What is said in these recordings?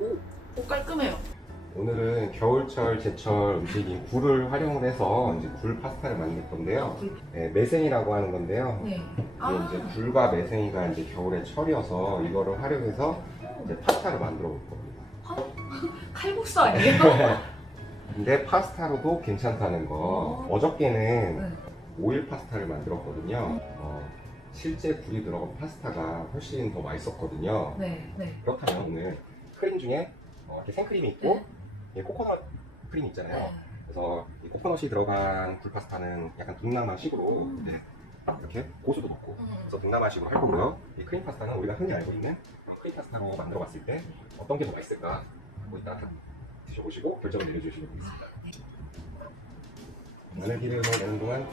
오, 오 깔끔해요. 오늘은 겨울철, 제철 음식인 굴을 활용을 해서 이제 굴 파스타를 만들 건데요. 네, 매생이라고 하는 건데요. 네. 이게 아, 이제 굴과 매생이가 이제 겨울에 철이어서 이거를 활용해서 이제 파스타를 만들어 볼 겁니다. 칼국수 아니에요? 근데 파스타로도 괜찮다는 거. 어. 어저께는 네. 오일 파스타를 만들었거든요. 어, 실제 굴이 들어간 파스타가 훨씬 더 맛있었거든요. 네, 네. 그렇다면 오늘 크림 중에 어, 이렇게 생크림이 있고 네. 이게 코코넛 크림 있잖아요. 네. 그래서 이 코코넛이 들어간 굴 파스타는 약간 동남아식으로 음. 이제 이렇게 고수도 넣고 음. 그래서 동남아식으로 할 거고요. 이 크림 파스타는 우리가 흔히 알고 있는 크림 파스타로 만들어 봤을 때 어떤 게 더 맛있을까? 뭐 이따 다 드셔보시고 결정을 내려주시면 되겠습니다. 마늘 기름을 내는 동안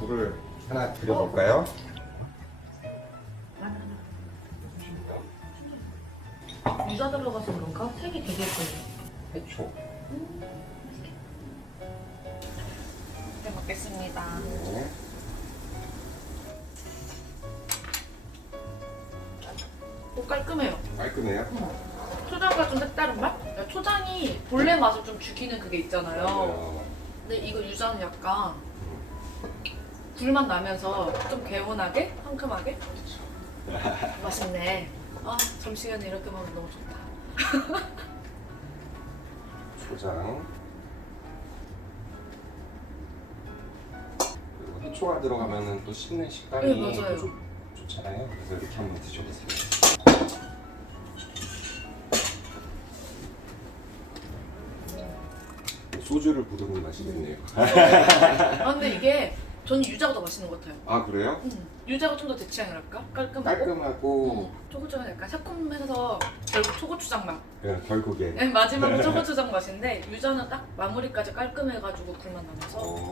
굴을 하나 드려볼까요? 유자 들어가서 그런가? 색이 되게 예뻐요. 해초. 잘 먹겠습니다. 네. 오 깔끔해요. 깔끔해요. 초장과 좀 색다른 맛? 그러니까 초장이 본래 맛을 좀 죽이는 그게 있잖아요. 어, 근데 이거 유자는 약간 불맛 나면서 좀 개운하게, 상큼하게 맛있네. 아 점심시간에 이렇게 먹으면 너무 좋다. 초장. 그리고 해초가 들어가면은 또 씹는 식감이 네, 맞아요. 더 좋, 좋잖아요. 그래서 이렇게 한번 드셔보세요. 소주를 부르는 맛이겠네요. 아 근데 이게 저는 유자가 더 맛있는 것 같아요. 아 그래요? 음, 유자가 좀 더 제 취향이랄까? 깔끔하고 깔끔하고 음, 초고추장 약간 새콤해서 결국 초고추장 맛. 그냥 결국에 네, 마지막은 초고추장 맛인데 유자는 딱 마무리까지 깔끔해가지고 나면서 어,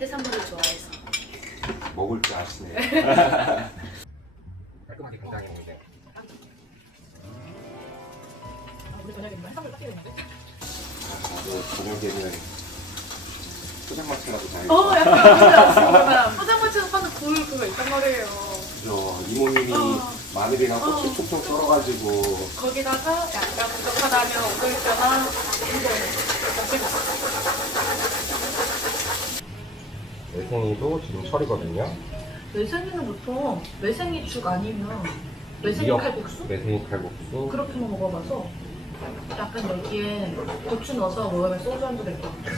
해산물을 좋아해서 먹을 줄 아시네요. 깔끔하게 간단히 아, 우리 저녁에 해산물 딱 되는데? 나도 저녁에는 포장마차라도 잘 어 약간. 포장마차에서 파는 굴 그거 있단 말이에요. 그죠. 이모님이 어. 마늘이랑 고추 어. 촉촉 썰어가지고 거기다가 약간 부족하다면 오글뼈나 이거 매생이도 지금 철이거든요. 매생이는 보통 매생이 죽 아니면 매생이 미역. 칼국수? 매생이 칼국수. 그렇게만 먹어봐서 약간 여기에 고추 넣어서 먹으면 소주 한잔 될것 같아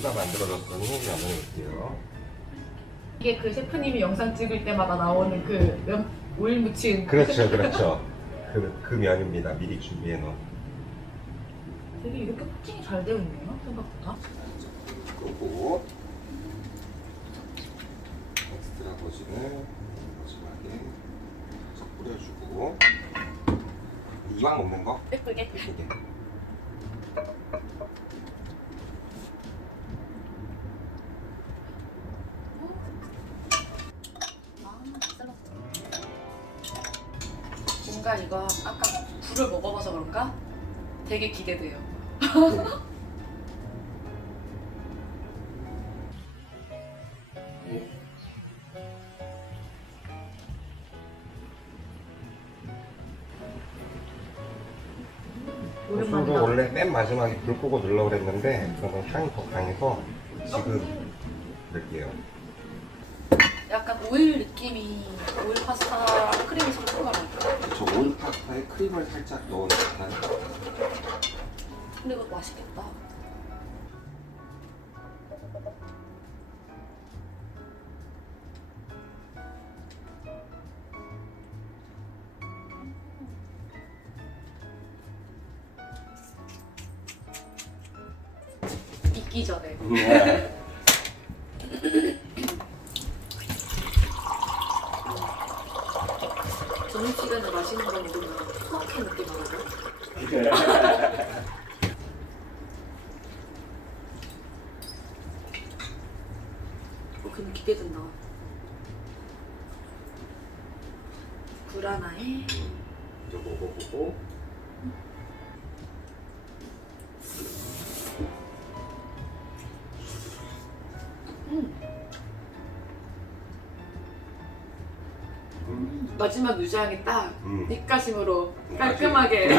요. 네, 소스가 만들어졌으니 면을 넣을게요. 이게 그 셰프님이 영상 찍을 때마다 나오는 그 면, 오일 묻힌 그렇죠, 그렇죠. 그, 그 면입니다. 미리 준비해 놓은. 되게 이렇게 코팅이 잘 되어 있네요 생각보다 그리고 엑스트라 버진을 마지막에 뿌려주고 이왕 먹는 거 예쁘게 이게 뭔가 이거 아까 굴을 먹어봐서 그런가? 되게 기대돼요 소스도 오랜만이다 원래 맨 마지막에 불 끄고 넣으려고 그랬는데 저는 향이 더 강해서 지금 넣을게요. 약간 오일 느낌이 오일 파스타 크림이 섞은 거랄까 저 오일 파스타에 크림을 살짝 넣은 듯한 근데 이거 맛있겠다. 익기 전에. 네. 점심시간에 맛있는 거 먹으면 소확행 느낌 나요 어, 근데 기대된다. 굴 하나에 이제 먹어보고. 음, 마지막 유장이 딱 음. 입가심으로 음, 깔끔하게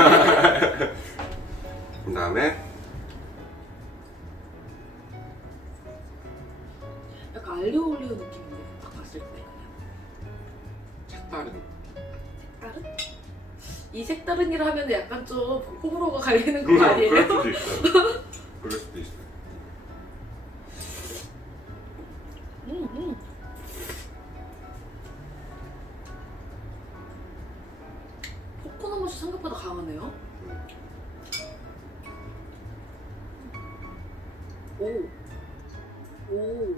그 다음에 약간 알리오 올리오 느낌인데 딱 봤을 때 색다른 다른? 이 색다른이라 하면 약간 좀 호불호가 갈리는 음, 거 아니에요? 그럴 수도 있어요. 그럴 수도 있어요. 맛이 생각보다 강하네요. 오, 오.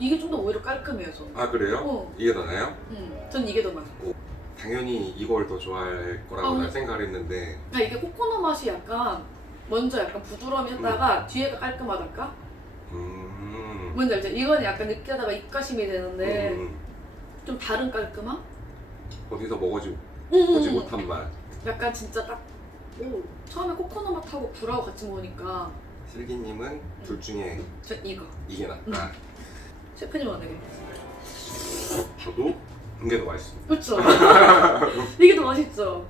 이게 좀 더 오히려 깔끔해요, 저는. 아 그래요? 어, 이게 더 나요? 음, 전 이게 더 나아요. 당연히 이걸 더 좋아할 거라고 어. 날 생각을 했는데 아, 이게 코코넛 맛이 약간 먼저 약간 부드러움이 했다가 뒤에가 깔끔하달까? 음. 뭔지 알죠? 이건 약간 느끼하다가 입가심이 되는데 음. 좀 다른 깔끔함? 어디서 먹어지 음, 보지 음. 못한 맛. 약간 진짜 딱 오, 처음에 코코넛 맛하고 불하고 같이 먹으니까 슬기님은 둘 중에 저 이거 이게 낫다. 셰프님 만약에 저도 이게 더 맛있어. 그쵸? 이게 더 맛있죠?